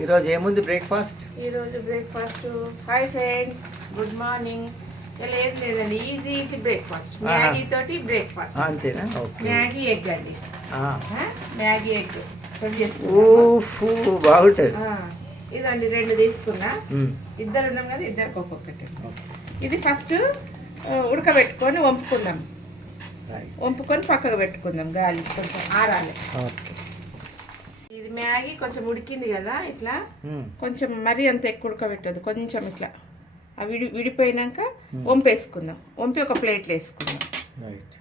ఈరోజు ఏముంది బ్రేక్ఫాస్ట్? ఈరోజు breakfast. Hi friends good morning. ఏం లేదండి ఈజీ ఈజీ బ్రేక్ఫాస్ట్. మ్యాగీ తోటి బ్రేక్ఫాస్ట్. అంతేనా? ఓకే. మ్యాగీ ఎగ్ అండి. Maggi egg. బాగుంటుంది. ఇదండి రెండు తీసుకున్నా. ఇద్దరు ఉన్నాం కదా ఇద్దరికి ఒక్కొక్కటి ఇది ఫస్ట్ ఉడకబెట్టుకొని వంపుకుందాం. వంపుకొని పక్కకు పెట్టుకుందాం గాలి కొంచెం ఆరాలి. ఓకే. మ్యాగీ కొంచెం ఉడికింది కదా ఇట్లా. కొంచెం మరీ అంత ఎక్కువ ఉడకబెట్టదు కొంచెం ఇట్లా. ఆ విడి విడిపోయినాక వంపేసుకుందాం. వంపి ఒక ప్లేట్లో వేసుకుందాం. రైట్.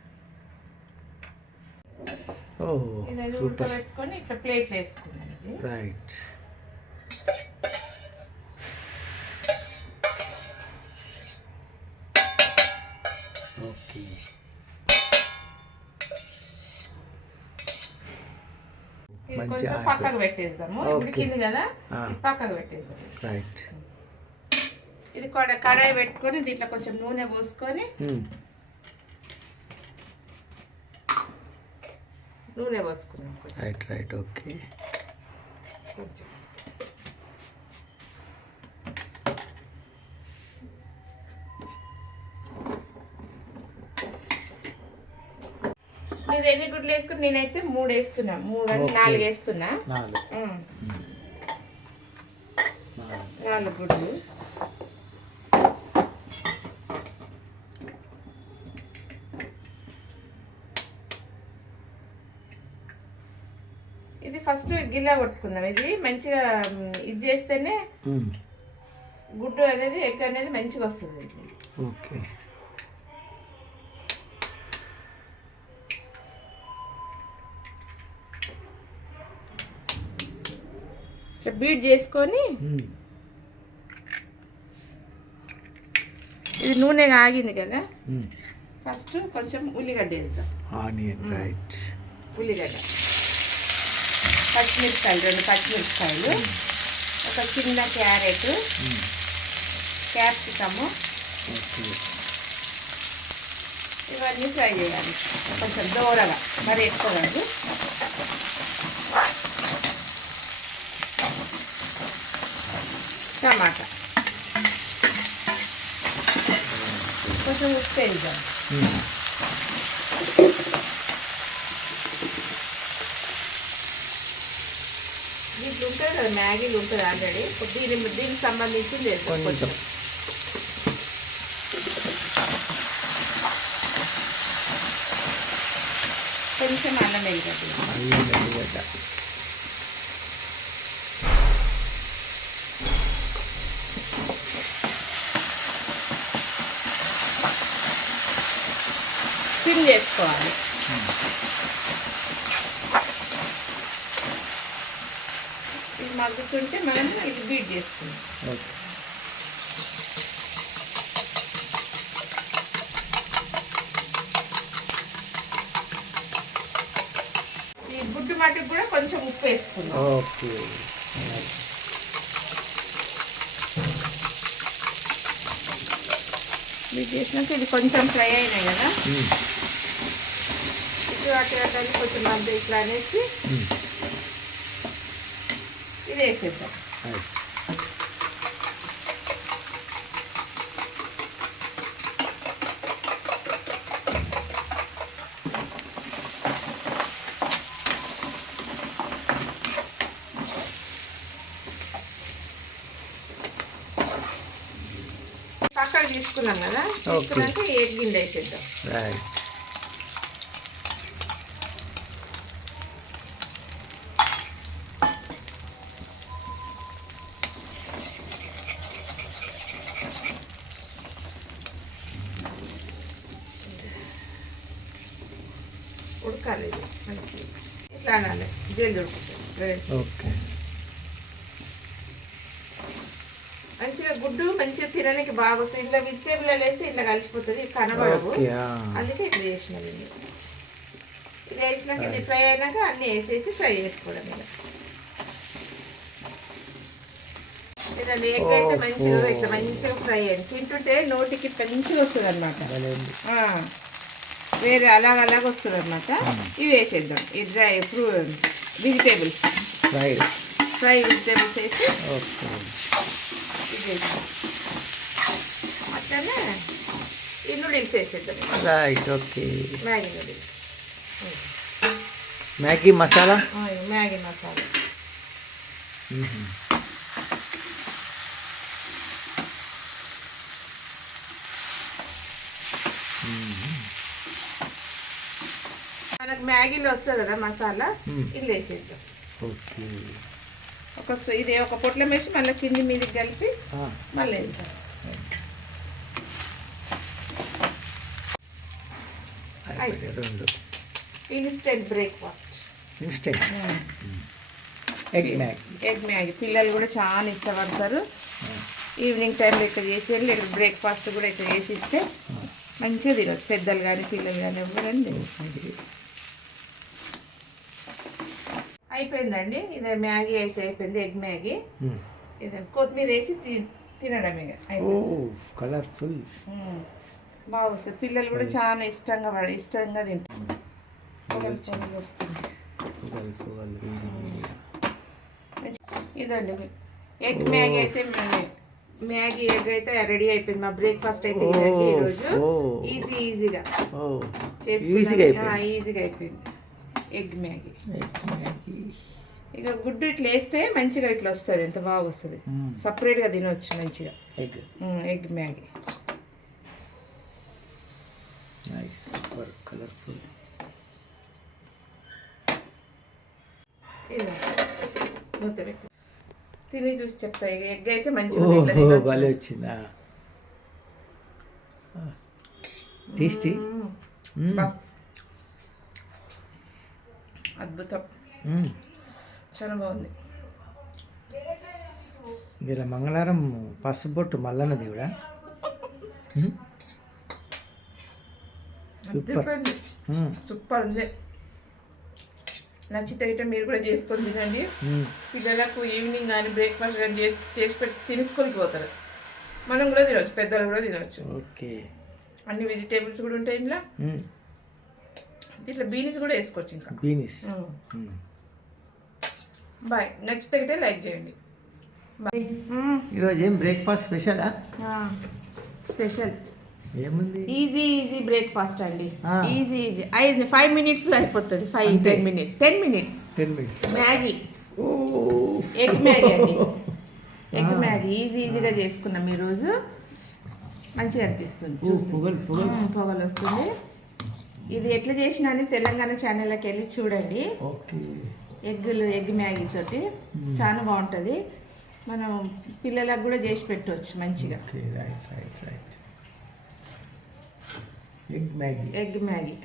ఓ ఇది సూపర్. ఉడకబెట్టుకొని ఇట్లా ప్లేట్లో వేసుకుందాం రైట్. ఓకే. మంచి కొంచెం. పక్కకు పెట్టేద్దాము. ఉడికింది కదా పక్కకు పెట్టేద్దాం రైట్ ఇది కూడా కడాయి పెట్టుకొని దీంట్లో కొంచెం నూనె పోసుకొని. నూనె పోసుకుందాం కొంచెం రైట్ రైట్ ఓకే కొంచెం మీరు ఎన్ని గుడ్లు వేసుకుని నేనైతే మూడు వేస్తున్నా. మూడు ఓకే. నాలుగు వేస్తున్నా. నాలుగు. గుడ్లు. ఇది ఫస్ట్ గిల్లా కొట్టుకుందాం. ఇది మంచిగా ఇది చేస్తేనే. గుడ్డు అనేది ఎగ్ అనేది మంచిగా వస్తుంది. ఓకే. ఇట్లా బీట్ చేసుకొని. ఇది నూనె ఆగింది కదా. ఫస్ట్ కొంచెం ఉల్లిగడ్డ వేద్దాం. Onion right. ఉల్లిగడ్డ. పచ్చిమిరపకాయలు రెండు పచ్చిమిరపకాయలు. ఒక చిన్న క్యారెట్. క్యాప్సికము. ఇవన్నీ ఫ్రై చేయాలి. కొంచెం దూరగా మరి ఎక్కువ కాదు. టమాటా కొంచెం ఉప్పు వేద్దాం మ్మ్. దీంట్లో ఉంటుంది కదా మ్యాగీలు ఉంటుంది ఆల్రెడీ దీని దీనికి సంబంధించింది వేద్దాం కొంచెం కొంచెం కొంచెం అల్లం వెల్లిగడ్డ అల్లం వెల్లిగడ్డ సిమ్ చేసుకోవాలి. ఇది మగ్గుతుంటే మనం ఇది బీట్ చేసుకుందాం. ఈ గుడ్డు మట్టుకు కూడా కొంచెం ఉప్పు వేసుకుందాం. ఓకే. బీట్ చేసినాక ఇది కొంచెం ఫ్రై అయినాయి కదా. ఇటు అని కొంచెం అంత ఇట్లా అనేసి. ఇది వేసేద్దాం రైట్ పక్కన తీసుకున్నాం కదా? తీసుకున్నాక ఎగ్ గిన్నె వేసేద్దాం. ఉడకాలి మంచి ఇట్లా అనాలి. జల్ది ఉడుకుతుంది. ఓకే మంచిగా గుడ్డు మంచిగా తినడానికి బాగా వస్తుంది ఇట్లా వెజిటేబుల్ వేస్తే ఇట్లా కలిసిపోతుంది కనబడవు. అందుకే ఇట్లా చేసిన ఇది ఇది వేసినాక ఇది ఫ్రై అయినాక అన్నీ వేసేసి ఫ్రై చేసుకోవడం ఇదండి ఎగ్ అయితే మంచిగా. ఇట్లా మంచిగా ఫ్రై అయింది. తింటుంటే నోటికి మంచిగా వస్తుంది అనమాట వేరే అలాగ అలాగ వస్తుంది అనమాట ఇవి వేసేద్దాం. ఈ డ్రై ఫ్రూ వెజిటేబుల్స్ ఫ్రై వెజిటేబుల్స్ వేసి అట్లనే ఈ నూడిల్స్ వేసేద్దాం. Right okay Maggi noodles. Maggi masala? Maggi masala. మనకు మ్యాగీలో వస్తుంది కదా మసాలా? మ్మ్. ఇల్లు వేసేద్దాం ఓకే ఒక ఇది ఒక పొట్లం వేసి మళ్ళీ కింది మీదకి కలిపి మళ్ళీ instant breakfast instant egg Maggi egg Maggi పిల్లలు కూడా చాలా ఇష్టపడతారు. ఈవినింగ్ టైంలో ఇక్కడ చేసేయాలి ఇక్కడ బ్రేక్ఫాస్ట్ కూడా ఇక్కడ చేసి ఇస్తే మంచిగా తినవచ్చు పెద్దలు కానీ పిల్లలు కానీ ఎవరైనా తినచ్చు అయిపోయిందండి. ఇదే మ్యాగీ అయితే అయిపోయింది ఎగ్ మ్యాగీ. ఇదే కొత్తిమీర వేసి తి- తినడమే ఇక. కలర్ఫుల్. బాగా వస్తుంది. పిల్లలు కూడా చాలా ఇష్టంగా ఇష్టంగా తింటారు. ఇదండి ఎగ్ మ్యాగీ అయితే మ్యాగీ ఎగ్ అయితే రెడీ అయిపోయింది. మా బ్రేక్ఫాస్ట్ అయితే ఈరోజు. ఈజీ ఈజీగా. ఈజీగా ఈజీగా అయిపోయింది. ఎగ్ మ్యాగీ ఎగ్ మ్యాగీ ఇక గుడ్డు ఇట్లా వేస్తే మంచిగా ఇట్లా వస్తుంది ఎంత బాగా వస్తుంది. సపరేట్గా తినవచ్చు మంచిగా. Egg egg Maggi nice super colourful ఇలా మూత పెట్టు. తిని చూసి చెప్తా ఇక ఎగ్ అయితే మంచిగా. భలే వచ్చిందా? టేస్టీ. అద్భుతం. చాలా బాగుంది. ఇలా మంగళవారం పసుబొట్టు మల్లన్న దేవుడా? సూపర్. సూపర్ ఉంది. నచ్చితే గిట్ట మీరు కూడా చేసుకొని తినండి. పిల్లలకు ఈవినింగ్ కానీ బ్రేక్ఫాస్ట్ కానీ చేసి చేసి పెట్టి తినేసుకొని పోతారు. మనం కూడా తినవచ్చు పెద్దలు కూడా తినవచ్చు. ఓకే. అన్ని వెజిటేబుల్స్ కూడా ఉంటాయి ఇంట్లో ఇట్లా బీన్స్ కూడా వేసుకోవచ్చు ఇంకా. బీనిస్. బాయ్. నచ్చితే లైక్ చేయండి. బాయ్. ఈరోజు ఏం బ్రేక్ఫాస్ట్ స్పెషలా? స్పెషల్. ఏముంది? ఈజీ ఈజీ బ్రేక్ఫాస్ట్ అండి. Easy easy. ఐదు ఫైవ్ మినిట్స్లో అయిపోతుంది. Five. Ten minutes. Ten minutes. Ten minutes. Maggi. Egg Maggi అండి. Egg Maggi. ఈజీ ఈజీగా చేసుకున్నాం ఈరోజు. మంచిగా అనిపిస్తుంది. చూసి పొగలు పొగలు వస్తుంది. ఇది ఎట్లా చేసినా అని తెలంగాణ ఛానల్లోకి వెళ్ళి చూడండి. ఎగ్గులు ఎగ్ మ్యాగీ తోటి చాలా బాగుంటుంది. మనం పిల్లలకు కూడా చేసి పెట్టవచ్చు మంచిగా. Right right right. Egg Maggi. Egg Maggi.